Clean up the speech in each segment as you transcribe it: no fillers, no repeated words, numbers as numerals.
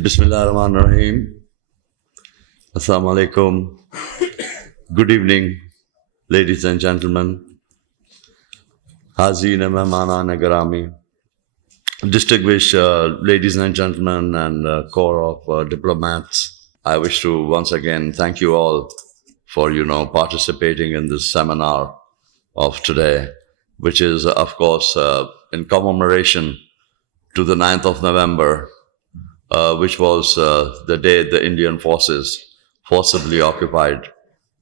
Bismillahirrahmanirrahim. Assalamu alaikum. Good evening, ladies and gentlemen. Hazeen Mehmanan Garami. Distinguished ladies and gentlemen and corps of diplomats. I wish to once again thank you all for, participating in this seminar of today, which is, of course, in commemoration to the 9th of November, which was the day the Indian forces forcibly occupied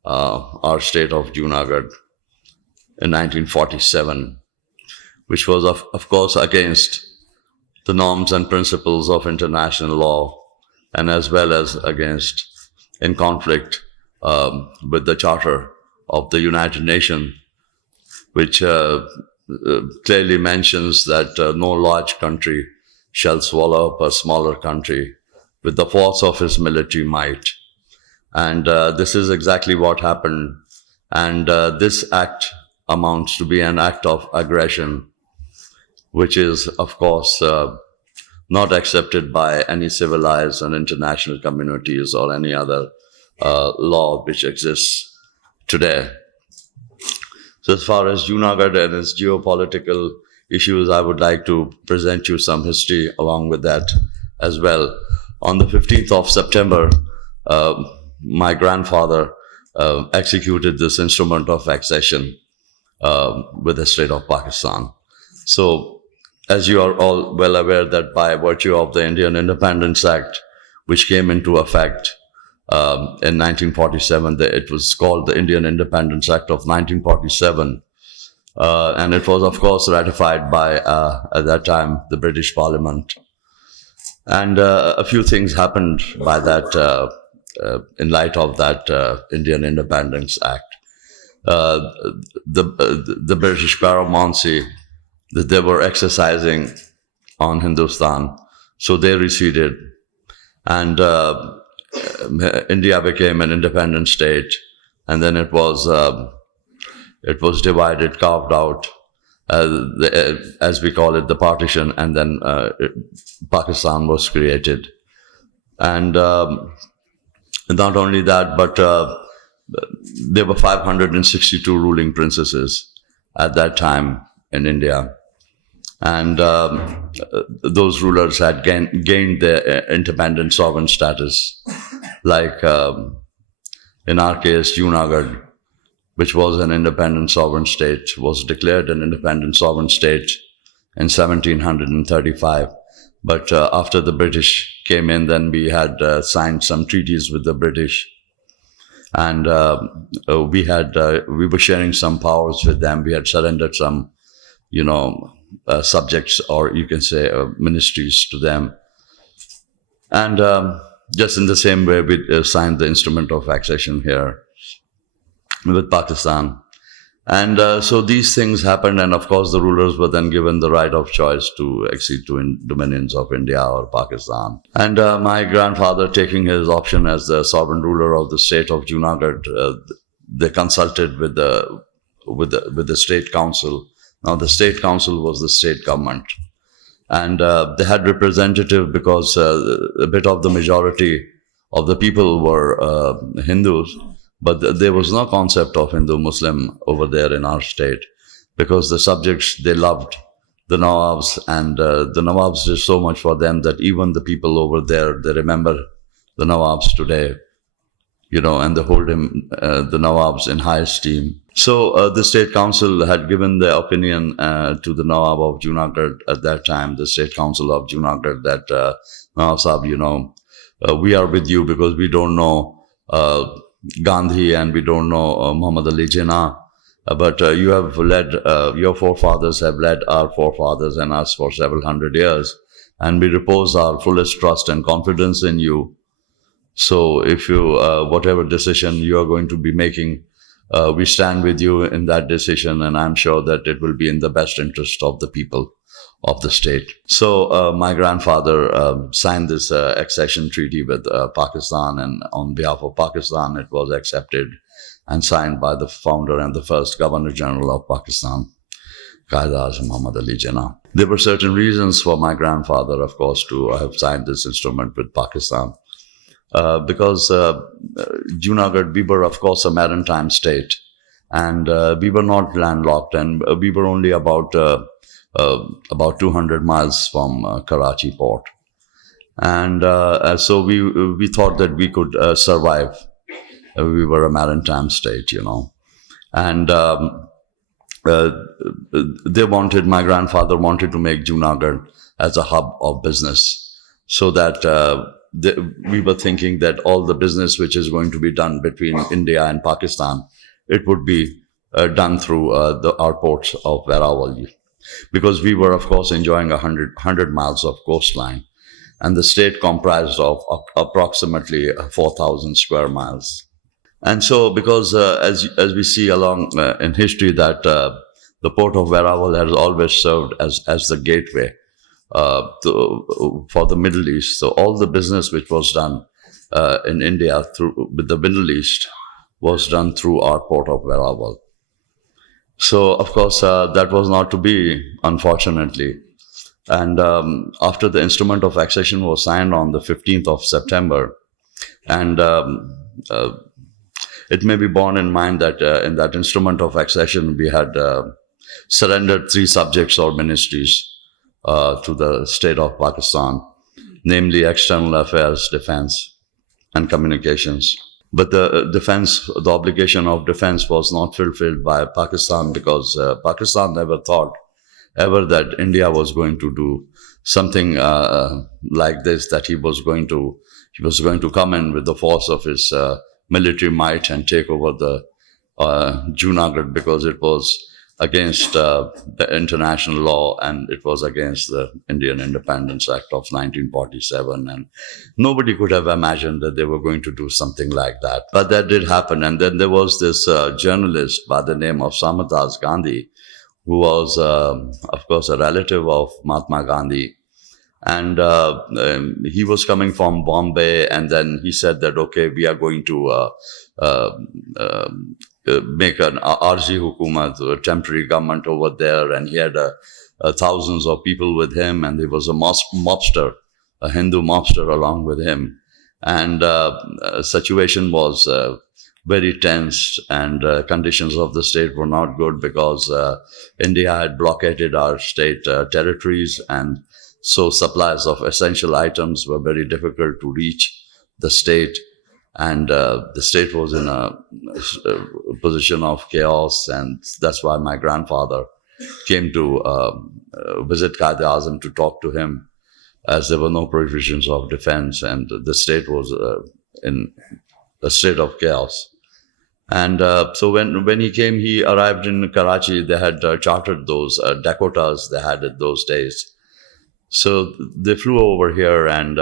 our state of Junagadh in 1947, which was, of course, against the norms and principles of international law, and as well as in conflict with the Charter of the United Nations, which clearly mentions that no large country shall swallow up a smaller country with the force of his military might. And this is exactly what happened. And this act amounts to be an act of aggression, which is, of course, not accepted by any civilized and international communities or any other law which exists today. So as far as Junagadh and its geopolitical issues, I would like to present you some history along with that as well. On the 15th of September, my grandfather executed this instrument of accession with the state of Pakistan. So, as you are all well aware that by virtue of the Indian Independence Act, which came into effect in 1947, it was called the Indian Independence Act of 1947. And it was, of course, ratified by, at that time, the British Parliament. And a few things happened by that, in light of that Indian Independence Act. The British paramountcy that they were exercising on Hindustan, so they receded. And India became an independent state, and then it was divided, carved out, as we call it, the partition, and then Pakistan was created. And not only that, but there were 562 ruling princesses at that time in India. And those rulers had gained their independent sovereign status, like in our case, Junagadh, which was an independent sovereign state, was declared an independent sovereign state in 1735. But after the British came in, then we had signed some treaties with the British, and we were sharing some powers with them. We had surrendered some, subjects, or you can say ministries to them. And just in the same way, we signed the instrument of accession here with Pakistan. And so these things happened, and of course the rulers were then given the right of choice to accede to dominions of India or Pakistan. And my grandfather, taking his option as the sovereign ruler of the state of Junagadh, they consulted with the state council. Now the state council was the state government, and they had representative because a bit of the majority of the people were Hindus. But there was no concept of Hindu-Muslim over there in our state, because the subjects, they loved the Nawabs, and the Nawabs did so much for them that even the people over there, they remember the Nawabs today, and they hold the Nawabs in high esteem. So the state council had given their opinion to the Nawab of Junagadh at that time, the state council of Junagadh, that Nawab Sahab, we are with you because we don't know Gandhi and we don't know Muhammad Ali Jinnah, but you have led, your forefathers have led our forefathers and us for several hundred years, and we repose our fullest trust and confidence in you. So if you, whatever decision you are going to be making, we stand with you in that decision, and I'm sure that it will be in the best interest of the people of the state. So my grandfather signed this accession treaty with Pakistan, and on behalf of Pakistan, it was accepted and signed by the founder and the first Governor General of Pakistan. Qaeda Muhammad Ali Jinnah. There were certain reasons for my grandfather, of course, to have signed this instrument with Pakistan. Because Junagadh, we were, of course, a maritime state, and we were not landlocked, and we were only about 200 miles from Karachi port. And so we thought that we could survive. We were a maritime state, and my grandfather wanted to make Junagadh as a hub of business, so that we were thinking that all the business which is going to be done between India and Pakistan, it would be done through our ports of Verawal, because we were, of course, enjoying 100 miles of coastline, and the state comprised of approximately 4,000 square miles. And so, because as we see along in history that the port of Verawal has always served as the gateway for the Middle East. So all the business which was done in India with the Middle East was done through our port of Verawal. So, of course, that was not to be, unfortunately. And after the instrument of accession was signed on the 15th of September, and it may be borne in mind that in that instrument of accession, we had surrendered 3 subjects or ministries to the state of Pakistan, namely External Affairs, Defense, and Communications. But the obligation of defense was not fulfilled by Pakistan, because Pakistan never thought ever that India was going to do something like this, that he was going to come in with the force of his military might and take over the Junagadh, because it was against the international law, and it was against the Indian Independence Act of 1947. And nobody could have imagined that they were going to do something like that. But that did happen. And then there was this journalist by the name of Samadaz Gandhi, who was, of course, a relative of Mahatma Gandhi. And he was coming from Bombay, and then he said that, okay, we are going to make an Arzi Hukumat, a temporary government over there, and he had thousands of people with him, and there was a mobster, a Hindu mobster along with him. And situation was very tense, and conditions of the state were not good, because India had blockaded our state territories, and so supplies of essential items were very difficult to reach the state. And the state was in a position of chaos, and that's why my grandfather came to visit Quaid-e-Azam to talk to him, as there were no provisions of defense, and the state was in a state of chaos. And so when he came, he arrived in Karachi. They had chartered those Dakotas they had in those days. So they flew over here and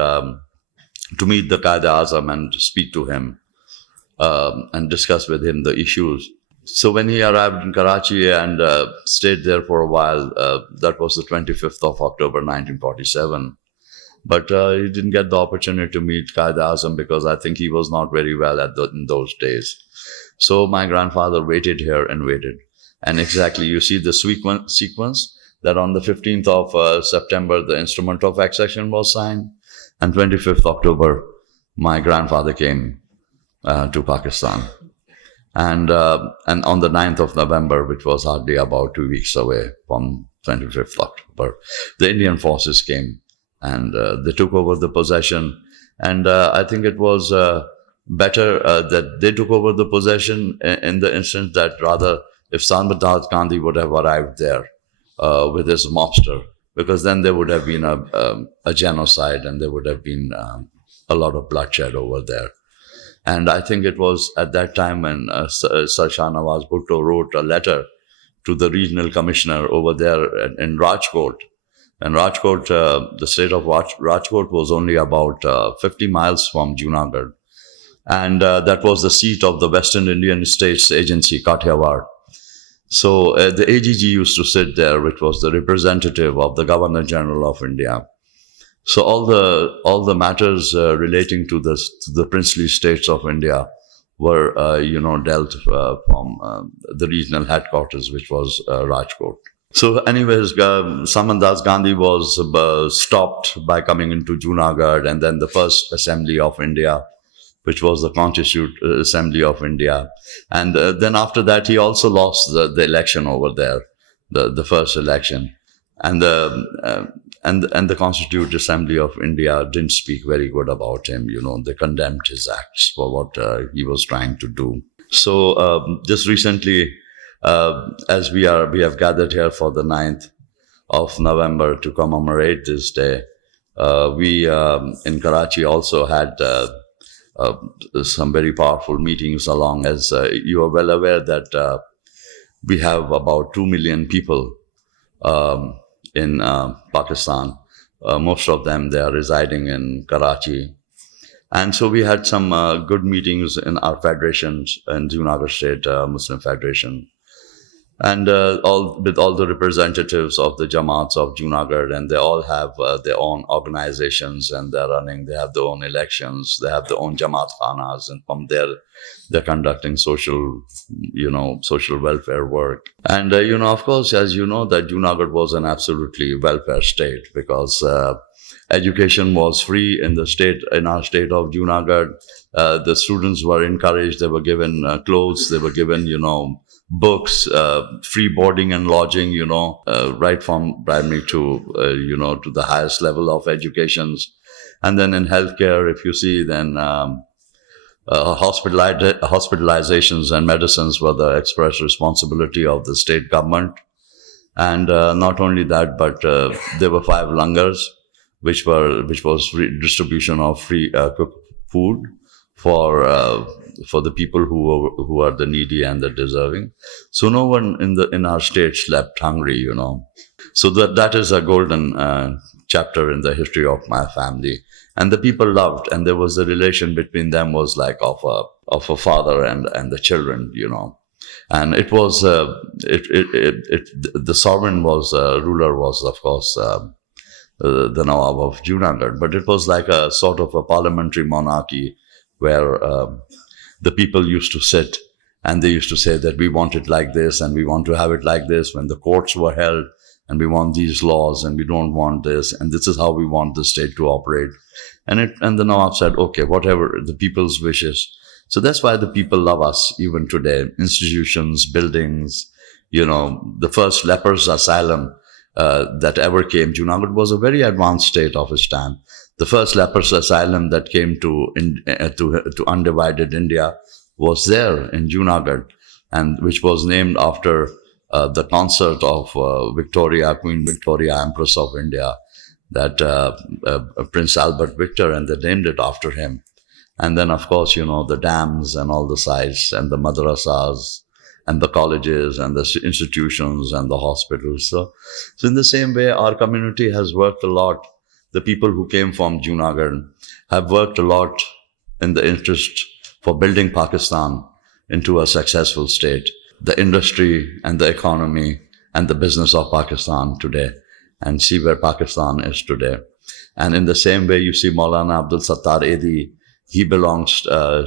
to meet the Quaid-e-Azam and speak to him and discuss with him the issues. So when he arrived in Karachi and stayed there for a while, that was the 25th of October, 1947. But he didn't get the opportunity to meet Quaid-e-Azam, because I think he was not very well in those days. So my grandfather waited here and waited. And exactly, you see the sequence that on the 15th of September, the instrument of accession was signed. And 25th October, my grandfather came to Pakistan. And on the 9th of November, which was hardly about 2 weeks away from 25th October, the Indian forces came, and they took over the possession. And I think it was better that they took over the possession in the instance that rather if Samadaz Gandhi would have arrived there with his mobster, because then there would have been a genocide, and there would have been a lot of bloodshed over there. And I think it was at that time when Sir Shah Nawaz Bhutto wrote a letter to the regional commissioner over there in Rajkot. And Rajkot, the state of Rajkot was only about 50 miles from Junagadh. And that was the seat of the Western Indian States Agency, Kathiawar. So the AGG used to sit there, which was the representative of the Governor General of India. So all the matters relating to the princely states of India were dealt from the regional headquarters, which was Rajkot. So, anyways, Samandas Gandhi was stopped by coming into Junagadh, and then the first Assembly of India, which was the Constituent Assembly of India. And then after that, he also lost the election over there, the first election. And the Constituent Assembly of India didn't speak very good about him. They condemned his acts for what he was trying to do. So just recently, as we have gathered here for the 9th of November to commemorate this day, we in Karachi also had some very powerful meetings along. As you are well aware that we have about 2 million people in Pakistan. Most of them, they are residing in Karachi. And so we had some good meetings in our federations, in Junagadh State Muslim Federation, and with all the representatives of the Jamaats of Junagadh, and they all have their own organizations, and they have their own elections, they have their own Jamaat Khanas, and from there they're conducting social welfare work. And of course, as you know, that Junagadh was an absolutely welfare state, because education was free in our state of Junagadh. The students were encouraged; they were given clothes, they were given books, free boarding and lodging, right from primary to to the highest level of educations. And then in healthcare, if you see, then hospitalizations and medicines were the express responsibility of the state government. And not only that, but there were 5 langars, which was distribution of free cooked food for the people who are the needy and the deserving. So no one in our state slept hungry, So that is a golden chapter in the history of my family. And the people loved, and there was a relation between them was like of a father and the children, And it was the sovereign ruler was of course the Nawab of Junagadh, but it was like a sort of a parliamentary monarchy where the people used to sit and they used to say that we want it like this and we want to have it like this when the courts were held, and we want these laws and we don't want this, and this is how we want the state to operate. And the Nawab said, okay, whatever the people's wishes. So that's why the people love us even today. Institutions, buildings, the first lepers asylum that ever came. Junagadh was a very advanced state of its time. The first lepers asylum that came to undivided India was there in Junagadh, and which was named after the consort of Queen Victoria, Empress of India, that Prince Albert Victor, and they named it after him. And then, of course, the dams and all the sites and the madrasas and the colleges and the institutions and the hospitals. So in the same way, our community has worked a lot. The people who came from Junagadh have worked a lot in the interest for building Pakistan into a successful state. The industry and the economy and the business of Pakistan today, and see where Pakistan is today. And in the same way, you see Maulana Abdul Sattar Edi, he belongs to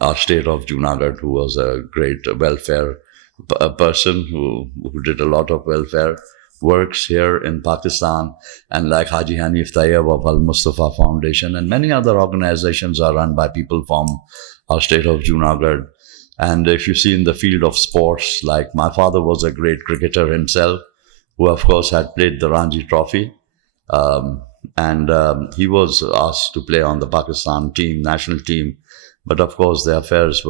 our state of Junagadh, who was a great welfare person who did a lot of welfare works here in Pakistan. And like Haji Hanif Tayyab of Al Mustafa Foundation and many other organizations are run by people from our state of Junagadh. And if you see in the field of sports, like my father was a great cricketer himself, who of course had played the Ranji Trophy. And he was asked to play on the Pakistan team, national team. But of course, the affairs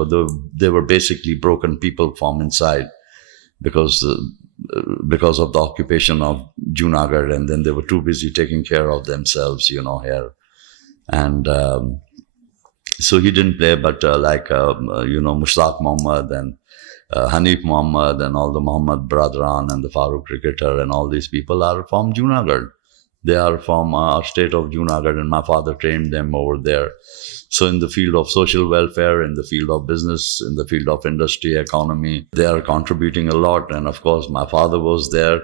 they were basically broken people from inside because of the occupation of Junagadh, and then they were too busy taking care of themselves, here. And so he didn't play, but Mushtaq Muhammad and Hanif Muhammad and all the Muhammad Bradran and the Farooq cricketer and all these people are from Junagadh. They are from our state of Junagadh, and my father trained them over there. So in the field of social welfare, in the field of business, in the field of industry, economy, they are contributing a lot. And of course, my father was there,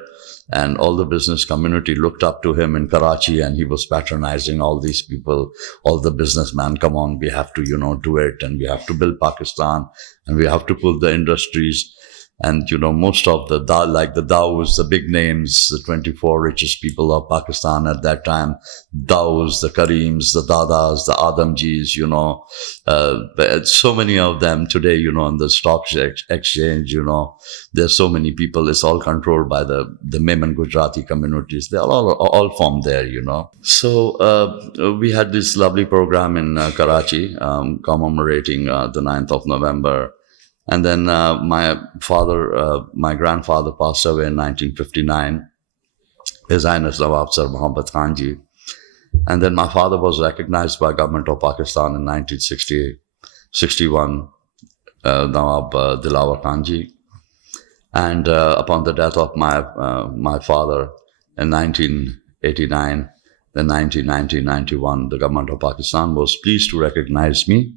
and all the business community looked up to him in Karachi, and he was patronizing all these people, all the businessmen. Come on, we have to, do it, and we have to build Pakistan, and we have to pull the industries. And, most of the Daws, the big names, the 24 richest people of Pakistan at that time, Daws, the Kareems, the Dadas, the Adamjis, so many of them today, on the stock exchange, there's so many people. It's all controlled by the Memon Gujarati communities. They're all from there, So we had this lovely program in Karachi, commemorating the 9th of November. And then my grandfather passed away in 1959. His Highness Nawab Sir Muhammad Khanji. And then my father was recognized by government of Pakistan in 1961, Nawab Dilawar Khanji. And upon the death of my father in 1989, then 1990, 91, the government of Pakistan was pleased to recognize me.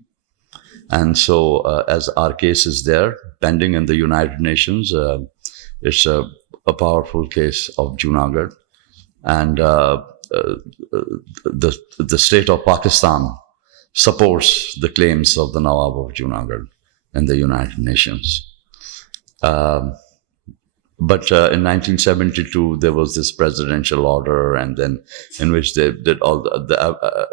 And so, as our case is there, pending in the United Nations, it's a powerful case of Junagadh. And the state of Pakistan supports the claims of the Nawab of Junagadh in the United Nations. But in 1972, there was this presidential order, and then in which they did all the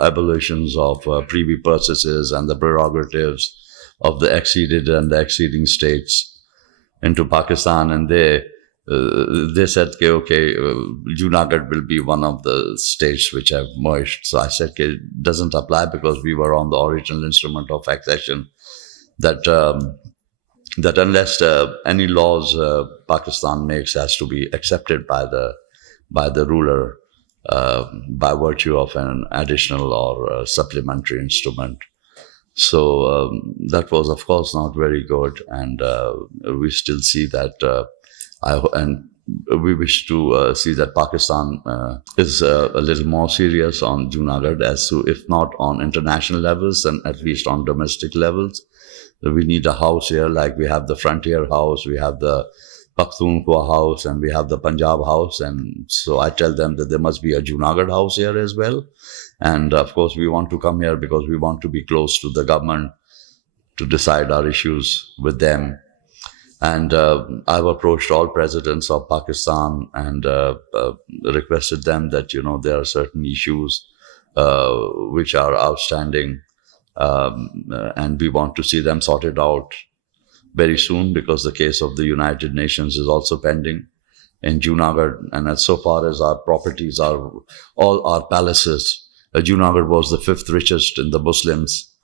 abolitions of privy purchases and the prerogatives of the exceeded and the exceeding states into Pakistan. And they said, okay, Junagadh will be one of the states which have merged. So I said, okay, it doesn't apply because we were on the original instrument of accession that unless any laws Pakistan makes has to be accepted by the ruler by virtue of an additional or supplementary instrument. So that was, of course, not very good, and we still see that. We wish to see that Pakistan is a little more serious on Junagadh, as to, if not on international levels, then at least on domestic levels. We need a house here, like we have the Frontier House, we have the Pakhtunkhwa House, and we have the Punjab House. And so I tell them that there must be a Junagadh House here as well. And of course, we want to come here because we want to be close to the government to decide our issues with them. And I've approached all presidents of Pakistan and requested them that, there are certain issues which are outstanding. And we want to see them sorted out very soon, because the case of the United Nations is also pending in Junagadh. And as so far as our properties are, all our palaces, Junagadh was the 5th richest in the Muslims,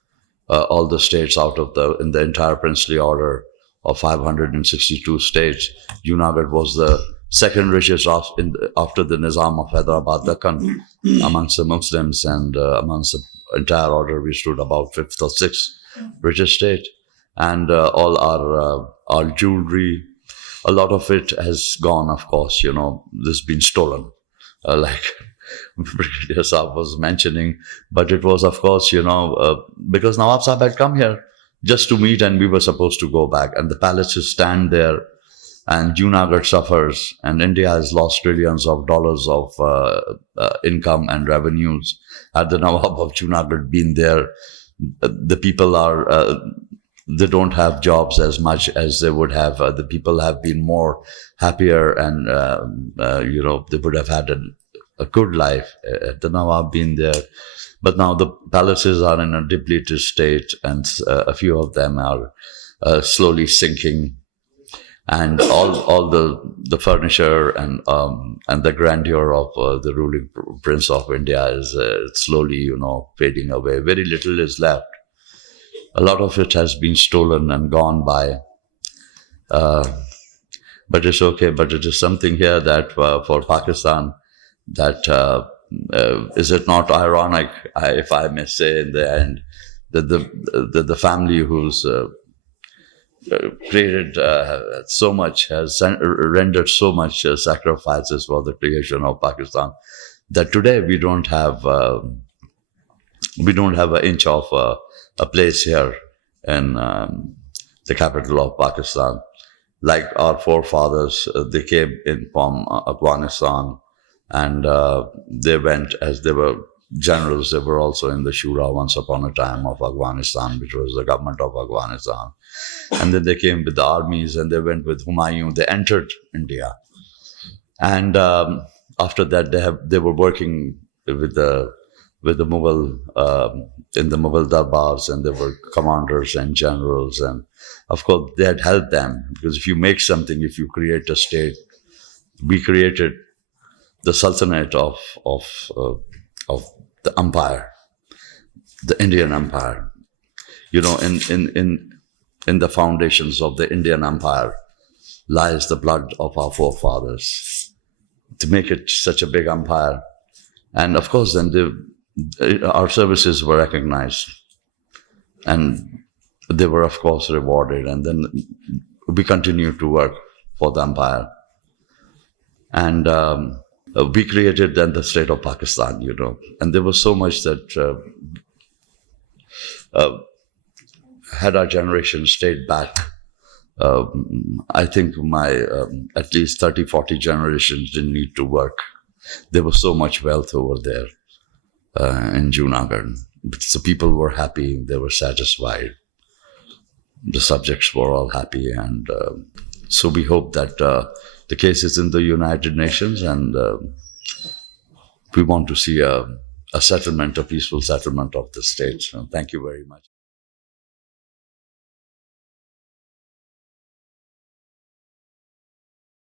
all the states in the entire princely order of 562 states. Junagadh was the 2nd richest after the Nizam of Hyderabad Deccan amongst the Muslims, and amongst the entire order we stood about 5th or 6th richest state. And all our jewelry, a lot of it has gone, of course, this has been stolen, like Brigadier Saab was mentioning. But it was, of course, because Nawab Saab had come here just to meet, and we were supposed to go back. And the palaces stand there, and Junagadh suffers, and India has lost trillions of dollars of income and revenues. Had the Nawab of Junagadh been there, the people are... they don't have jobs as much as they would have. The people have been more happier, and they would have had a good life had the Nawab been there. But now the palaces are in a depleted state, and a few of them are slowly sinking. And all the furniture and the grandeur of the ruling Prince of India is slowly, fading away. Very little is left. A lot of it has been stolen and gone by. But it's okay. But it is something here that for Pakistan, that is it not ironic, if I may say in the end, that the family who's created so much, has rendered so much sacrifices for the creation of Pakistan, that today we don't have an inch of a place here in the capital of Pakistan. Like our forefathers, they came in from Afghanistan, and they went as they were generals, they were also in the Shura once upon a time of Afghanistan, which was the government of Afghanistan. And then they came with the armies and they went with Humayun. They entered India. And after that, they were working with the Mughal in the Mughal darbars, and there were commanders and generals, and of course they had helped them, because if you make something, if you create a state, we created the Sultanate of the empire, the Indian Empire. You know, in the foundations of the Indian Empire lies the blood of our forefathers to make it such a big empire. And of course, then our services were recognized, and they were, of course, rewarded. And then we continued to work for the empire. And we created then the state of Pakistan, you know. And there was so much that had our generation stayed back, I think my at least 30, 40 generations didn't need to work. There was so much wealth over there in Junagadh. So people were happy, they were satisfied. The subjects were all happy. And so we hope that the case is in the United Nations, and we want to see a settlement, a peaceful settlement of the state. So thank you very much.